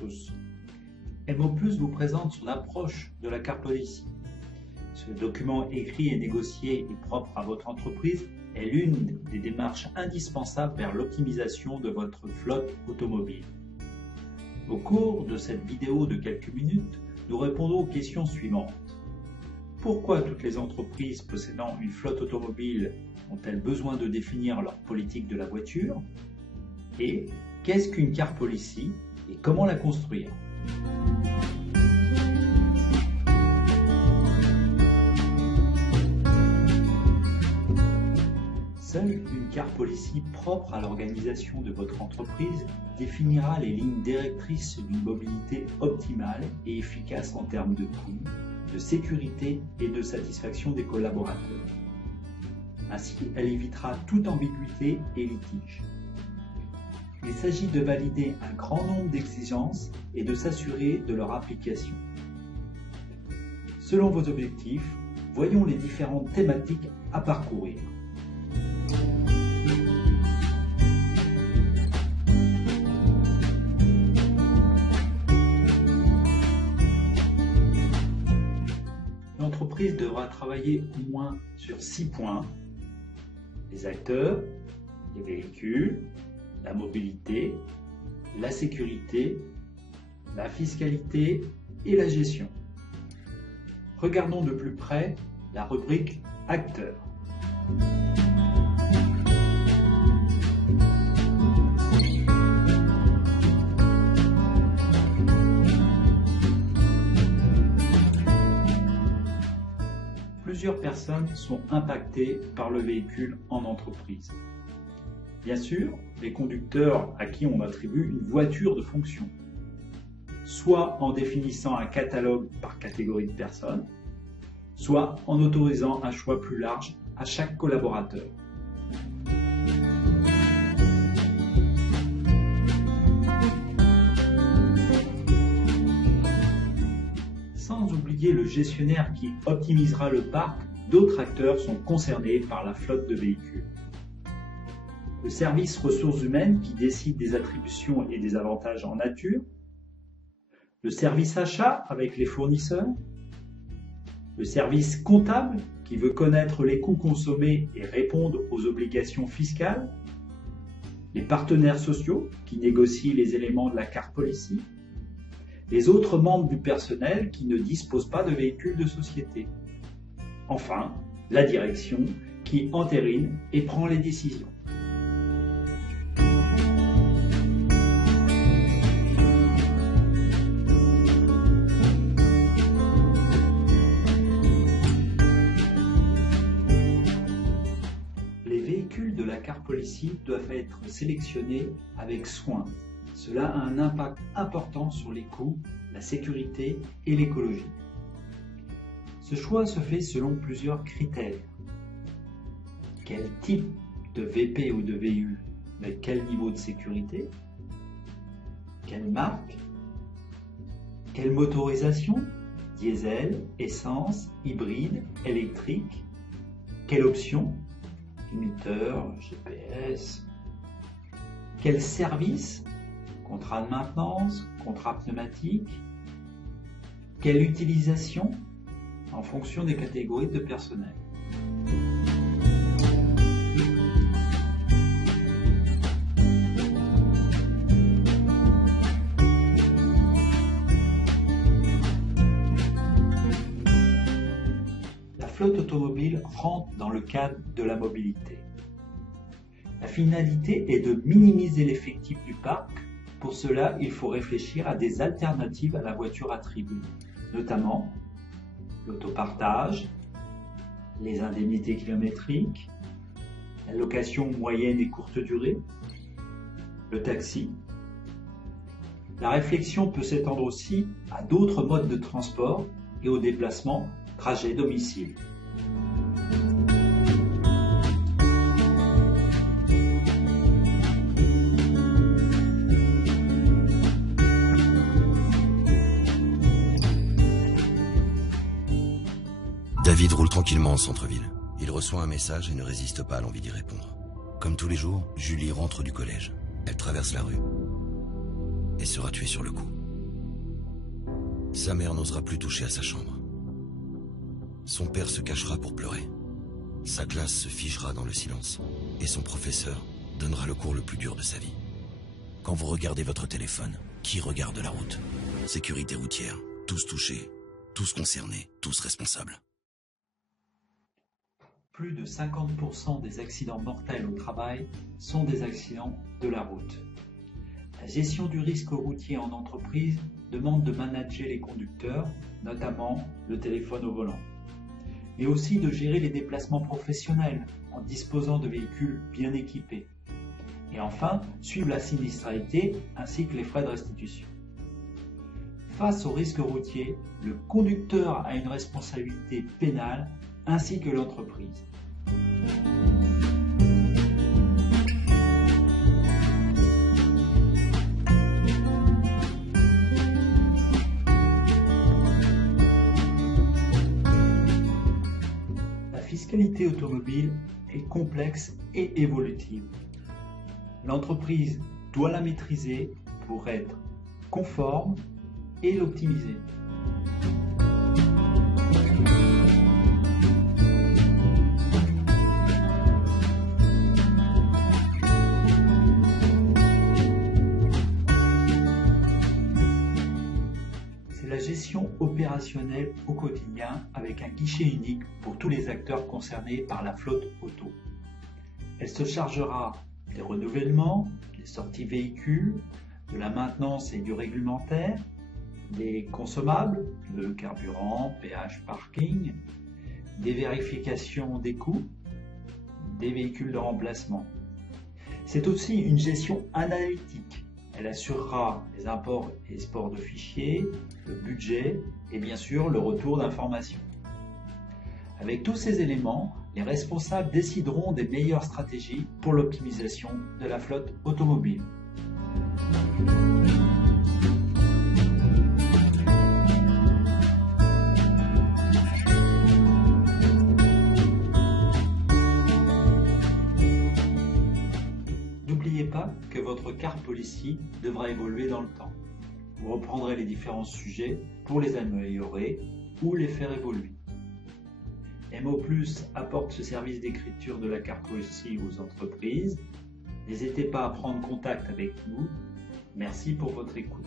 tous. MO+ vous présente son approche de la car policy. Ce document écrit et négocié et propre à votre entreprise est l'une des démarches indispensables vers l'optimisation de votre flotte automobile. Au cours de cette vidéo de quelques minutes, nous répondons aux questions suivantes. Pourquoi toutes les entreprises possédant une flotte automobile ont-elles besoin de définir leur politique de la voiture? Et qu'est-ce qu'une car policy et comment la construire? Seule une car policy propre à l'organisation de votre entreprise définira les lignes directrices d'une mobilité optimale et efficace en termes de coût, de sécurité et de satisfaction des collaborateurs. Ainsi, elle évitera toute ambiguïté et litige. Il s'agit de valider un grand nombre d'exigences et de s'assurer de leur application. Selon vos objectifs, voyons les différentes thématiques à parcourir. L'entreprise devra travailler au moins sur 6 points: les acteurs, les véhicules, la mobilité, la sécurité, la fiscalité et la gestion. Regardons de plus près la rubrique acteurs. Plusieurs personnes sont impactées par le véhicule en entreprise. Bien sûr, les conducteurs à qui on attribue une voiture de fonction, soit en définissant un catalogue par catégorie de personnes, soit en autorisant un choix plus large à chaque collaborateur. Sans oublier le gestionnaire qui optimisera le parc, d'autres acteurs sont concernés par la flotte de véhicules. Le service ressources humaines qui décide des attributions et des avantages en nature, le service achat avec les fournisseurs, le service comptable qui veut connaître les coûts consommés et répondre aux obligations fiscales, les partenaires sociaux qui négocient les éléments de la car policy, les autres membres du personnel qui ne disposent pas de véhicules de société. Enfin, la direction qui entérine et prend les décisions. Les véhicules de la car policy doivent être sélectionnés avec soin. Cela a un impact important sur les coûts, la sécurité et l'écologie. Ce choix se fait selon plusieurs critères. Quel type de VP ou de VU avec quel niveau de sécurité? Quelle marque? Quelle motorisation? Diesel, essence, hybride, électrique? Quelle option? Limiteur, GPS? Quel service? Contrat de maintenance, contrat pneumatique? Quelle utilisation? En fonction des catégories de personnel. La flotte automobile rentre dans le cadre de la mobilité. La finalité est de minimiser l'effectif du parc. Pour cela, il faut réfléchir à des alternatives à la voiture attribuée, notamment l'autopartage, les indemnités kilométriques, la location moyenne et courte durée, le taxi. La réflexion peut s'étendre aussi à d'autres modes de transport et aux déplacements trajet domicile. David roule tranquillement en centre-ville. Il reçoit un message et ne résiste pas à l'envie d'y répondre. Comme tous les jours, Julie rentre du collège. Elle traverse la rue et sera tuée sur le coup. Sa mère n'osera plus toucher à sa chambre. Son père se cachera pour pleurer. Sa classe se figera dans le silence. Et son professeur donnera le cours le plus dur de sa vie. Quand vous regardez votre téléphone, qui regarde la route? Sécurité routière, tous touchés, tous concernés, tous responsables. Plus de 50% des accidents mortels au travail sont des accidents de la route. La gestion du risque routier en entreprise demande de manager les conducteurs, notamment le téléphone au volant, et aussi de gérer les déplacements professionnels en disposant de véhicules bien équipés. Et enfin, suivre la sinistralité ainsi que les frais de restitution. Face au risque routier, le conducteur a une responsabilité pénale ainsi que l'entreprise. La fiscalité automobile est complexe et évolutive. L'entreprise doit la maîtriser pour être conforme et l'optimiser. C'est la gestion opérationnelle au quotidien avec un guichet unique pour tous les acteurs concernés par la flotte auto. Elle se chargera des renouvellements, des sorties véhicules, de la maintenance et du réglementaire, des consommables, le carburant, péage, parking, des vérifications des coûts, des véhicules de remplacement. C'est aussi une gestion analytique. Elle assurera les imports et exports de fichiers, le budget et bien sûr le retour d'informations. Avec tous ces éléments, les responsables décideront des meilleures stratégies pour l'optimisation de la flotte automobile. N'oubliez pas que votre car policy devra évoluer dans le temps. Vous reprendrez les différents sujets pour les améliorer ou les faire évoluer. MO+ apporte ce service d'écriture de la car policy aux entreprises. N'hésitez pas à prendre contact avec nous. Merci pour votre écoute.